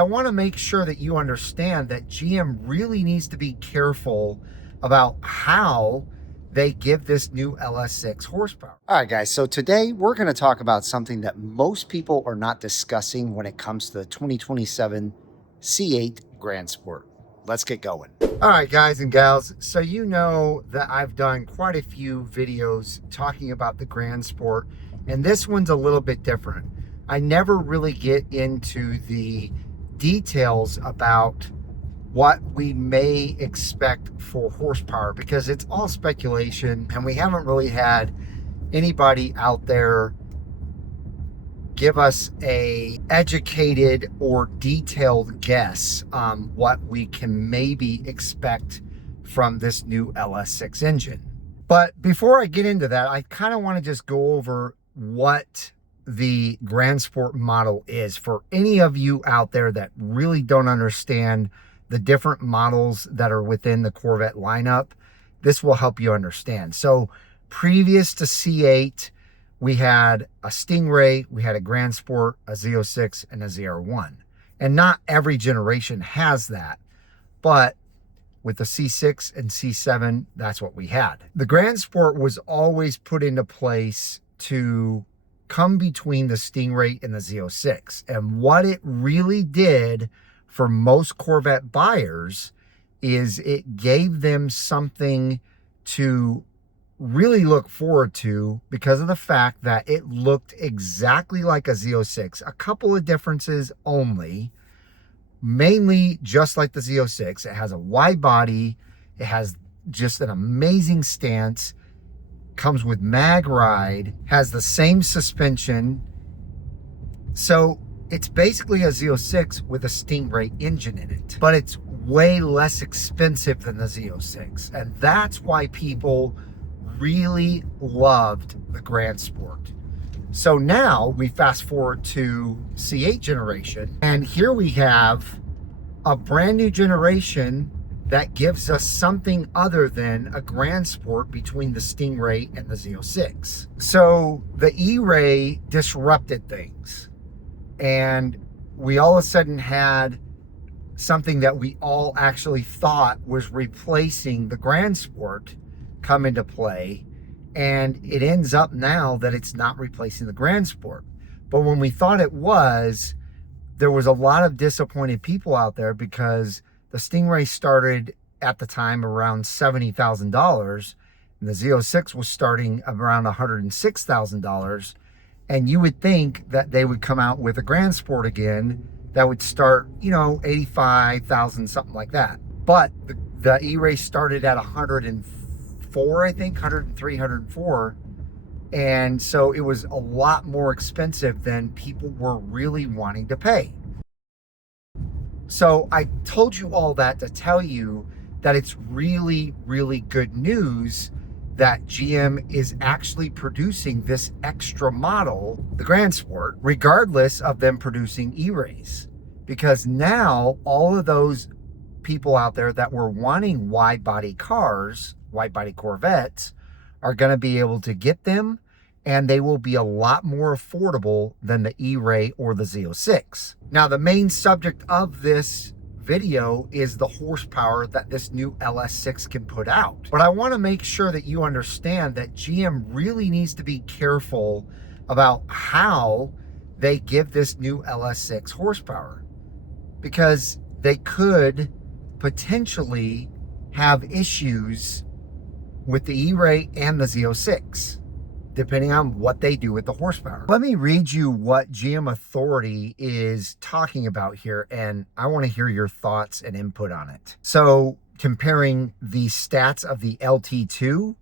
I want to make sure that you understand that GM really needs to be careful about how they give this new LS6 horsepower. All right, guys, so today we're going to talk about something that most people are not discussing when it comes to the 2027 C8 Grand Sport. Let's get going. All right, guys and gals, so you know that I've done quite a few videos talking about the Grand Sport, and this one's a little bit different. I never really get into the details about what we may expect for horsepower because it's all speculation, and we haven't really had anybody out there give us a educated or detailed guess on what we can maybe expect from this new LS6 engine. But before I get into that, I kind of want to just go over what the Grand Sport model is for any of you out there that really don't understand the different models that are within the Corvette lineup. This will help you understand. So previous to C8, we had a Stingray, we had a Grand Sport, a Z06, and a ZR1. And not every generation has that, but with the C6 and C7, that's what we had. The Grand Sport was always put into place to come between the Stingray and the Z06. And what it really did for most Corvette buyers is it gave them something to really look forward to because of the fact that it looked exactly like a Z06. A couple of differences only, mainly just like the Z06. It has a wide body. It has just an amazing stance. Comes with mag ride, has the same suspension. So it's basically a Z06 with a Stingray engine in it, but it's way less expensive than the Z06. And that's why people really loved the Grand Sport. So now we fast forward to C8 generation, and here we have a brand new generation that gives us something other than a Grand Sport between the Stingray and the Z06. So the E-Ray disrupted things, and we all of a sudden had something that we all actually thought was replacing the Grand Sport come into play, and it ends up now that it's not replacing the Grand Sport. But when we thought it was, there was a lot of disappointed people out there because the Stingray started at the time around $70,000, and the Z06 was starting around $106,000. And you would think that they would come out with a Grand Sport again that would start, you know, 85,000, something like that. But the E-Ray started at 104, I think, 103, 104. And so it was a lot more expensive than people were really wanting to pay. So I told you all that to tell you that it's really, really good news that GM is actually producing this extra model, the Grand Sport, regardless of them producing E-Rays. Because now all of those people out there that were wanting wide body cars, wide body Corvettes, are going to be able to get them, and they will be a lot more affordable than the E-Ray or the Z06. Now, the main subject of this video is the horsepower that this new LS6 can put out. But I want to make sure that you understand that GM really needs to be careful about how they give this new LS6 horsepower, because they could potentially have issues with the E-Ray and the Z06, depending on what they do with the horsepower. Let me read you what GM Authority is talking about here, and I want to hear your thoughts and input on it. So comparing the stats of the LT2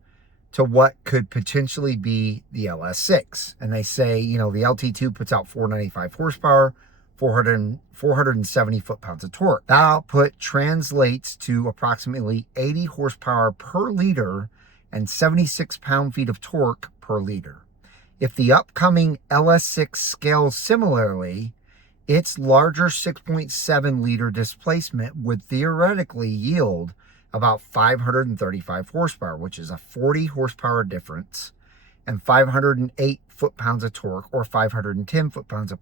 to what could potentially be the LS6. And they say, you know, the LT2 puts out 495 horsepower, 470 foot-pounds of torque. That output translates to approximately 80 horsepower per liter and 76 pound-feet of torque per liter. If the upcoming LS6 scales similarly, its larger 6.7 liter displacement would theoretically yield about 535 horsepower, which is a 40 horsepower difference, and 508 foot-pounds of torque, or 510 foot-pounds of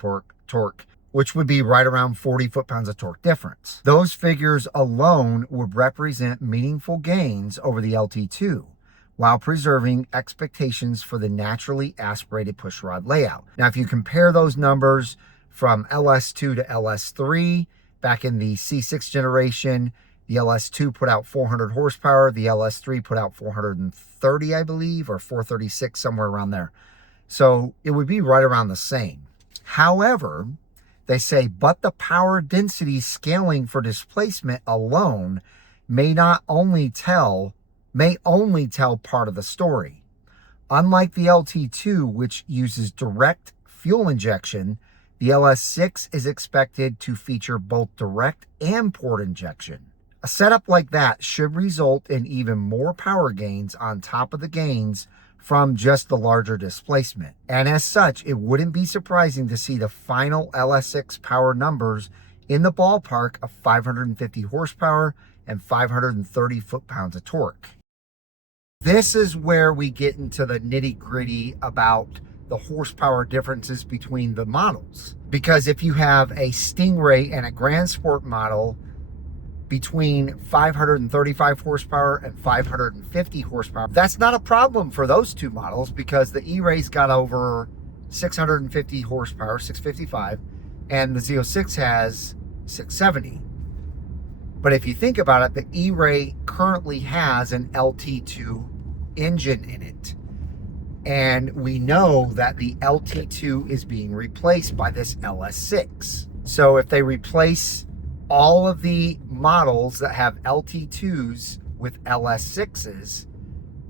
torque which would be right around 40 foot-pounds of torque difference. Those figures alone would represent meaningful gains over the LT2, while preserving expectations for the naturally aspirated pushrod layout. Now, if you compare those numbers from LS2 to LS3, back in the C6 generation, the LS2 put out 400 horsepower, the LS3 put out 430, I believe, or 436, somewhere around there. So it would be right around the same. However, they say, but the power density scaling for displacement alone may only tell part of the story. Unlike the LT2, which uses direct fuel injection, the LS6 is expected to feature both direct and port injection. A setup like that should result in even more power gains on top of the gains from just the larger displacement. And as such, it wouldn't be surprising to see the final LS6 power numbers in the ballpark of 550 horsepower and 530 foot-pounds of torque. This is where we get into the nitty-gritty about the horsepower differences between the models. Because if you have a Stingray and a Grand Sport model between 535 horsepower and 550 horsepower, that's not a problem for those two models, because the E-Ray's got over 650 horsepower, 655, and the Z06 has 670. But if you think about it, the E-Ray currently has an LT2 engine in it. And we know that the LT2 is being replaced by this LS6. So if they replace all of the models that have LT2s with LS6's,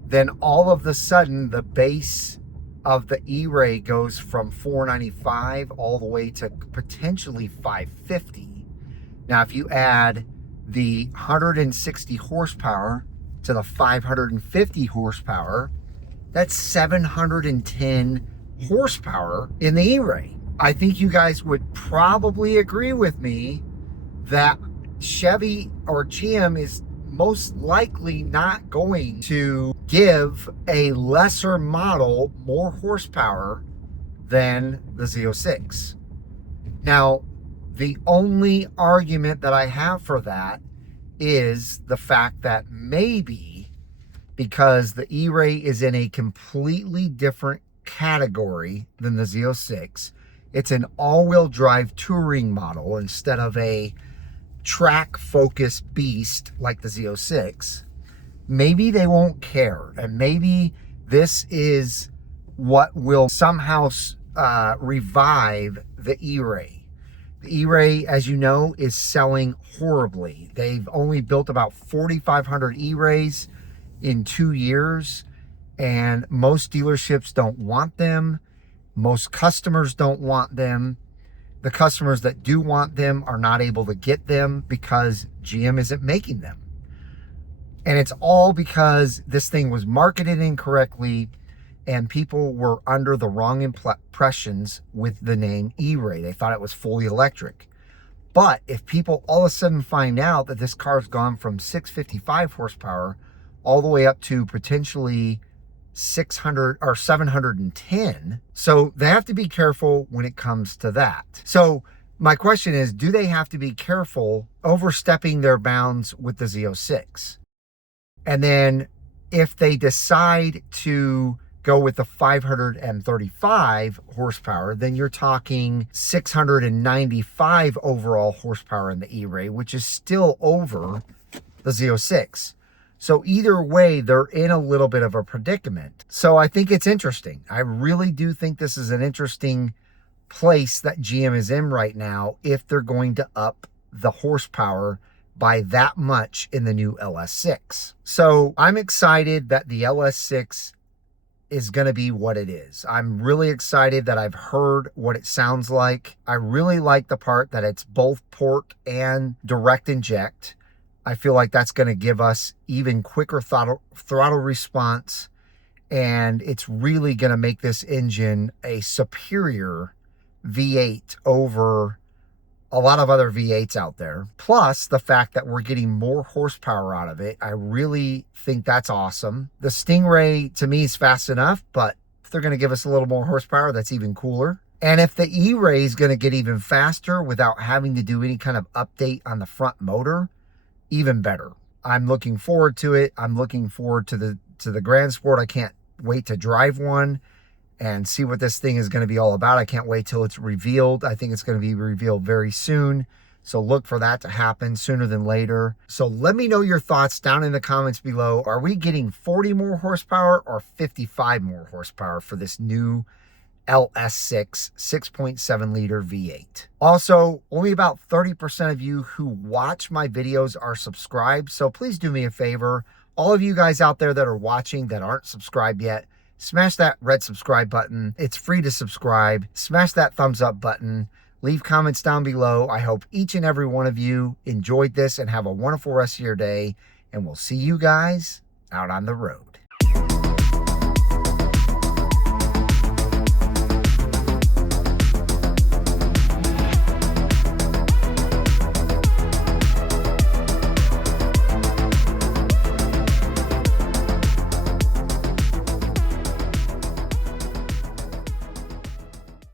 then all of a sudden the base of the E-Ray goes from 495 all the way to potentially 550. Now, if you add the 160 horsepower to the 550 horsepower, that's 710 horsepower in the E-Ray. I think you guys would probably agree with me that Chevy or GM is most likely not going to give a lesser model more horsepower than the Z06. Now, the only argument that I have for that is the fact that maybe because the E-Ray is in a completely different category than the Z06, it's an all-wheel drive touring model instead of a track-focused beast like the Z06, maybe they won't care. And maybe this is what will somehow revive the E-Ray. The E-Ray, as you know, is selling horribly. They've only built about 4,500 E-Rays in 2 years, and most dealerships don't want them. Most customers don't want them. The customers that do want them are not able to get them because GM isn't making them. And it's all because this thing was marketed incorrectly and people were under the wrong impressions with the name E-Ray. They thought it was fully electric. But if people all of a sudden find out that this car's gone from 655 horsepower all the way up to potentially 600 or 710. So they have to be careful when it comes to that. So my question is, do they have to be careful overstepping their bounds with the Z06? And then if they decide to go with the 535 horsepower, then you're talking 695 overall horsepower in the E-Ray, which is still over the Z06. So either way, they're in a little bit of a predicament. So I think it's interesting. I really do think this is an interesting place that GM is in right now if they're going to up the horsepower by that much in the new LS6. So I'm excited that the LS6 is going to be what it is. I'm really excited that I've heard what it sounds like. I really like the part that it's both port and direct inject. I feel like that's going to give us even quicker throttle response, and it's really going to make this engine a superior V8 over a lot of other V8s out there. Plus, the fact that we're getting more horsepower out of it, I really think that's awesome. The Stingray, to me, is fast enough, but if they're going to give us a little more horsepower, that's even cooler. And if the E-Ray is going to get even faster without having to do any kind of update on the front motor, even better. I'm looking forward to it. I'm looking forward to the Grand Sport. I can't wait to drive one and see what this thing is going to be all about. I can't wait till it's revealed. I think it's going to be revealed very soon. So look for that to happen sooner than later. So let me know your thoughts down in the comments below. Are we getting 40 more horsepower or 55 more horsepower for this new LS6 6.7 liter V8? Also, only about 30% of you who watch my videos are subscribed. So please do me a favor. All of you guys out there that are watching that aren't subscribed yet, smash that red subscribe button. It's free to subscribe. Smash that thumbs up button. Leave comments down below. I hope each and every one of you enjoyed this and have a wonderful rest of your day. And we'll see you guys out on the road.